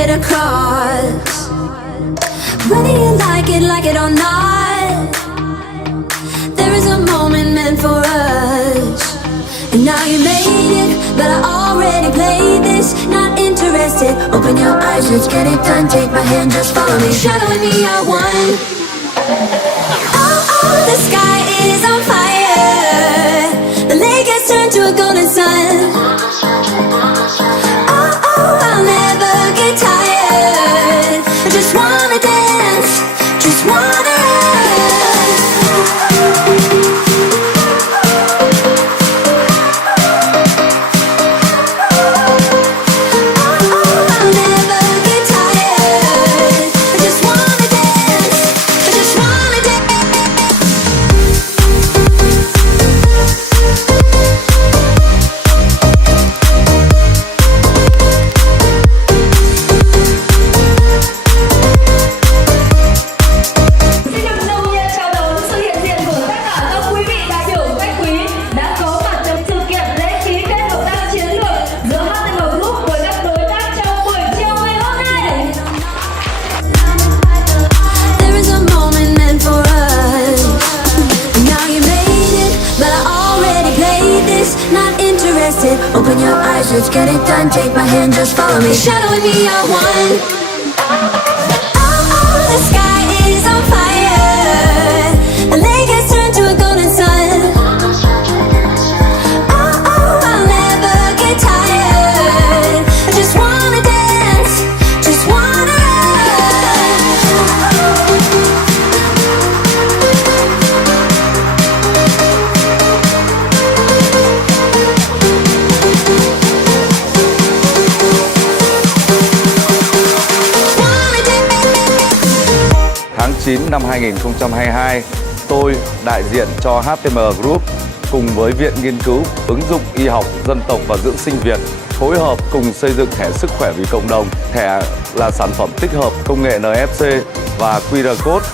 get across. Whether you like it or not, there is a moment meant for us. And now you made it, but I already played this. Not interested, open your eyes, let's get it done. Take my hand, just follow me, shadowing me, I won. Oh, the sky is on fire. The lake has turned to a golden sun. Oh, I'll never get tired. I just wanna dance, just wanna open your eyes, let's get it done. Take my hand, just follow me, shadowing me, I won. Oh, the sky is on fire. The lake has turned to a golden sun. Oh, I'll never get tired. I just wanna dance, just wanna Tháng 9 năm 2022, tôi đại diện cho HTM Group cùng với Viện Nghiên cứu Ứng dụng Y học Dân tộc và Dưỡng sinh Việt phối hợp cùng xây dựng thẻ sức khỏe vì cộng đồng. Thẻ là sản phẩm tích hợp công nghệ NFC và QR code.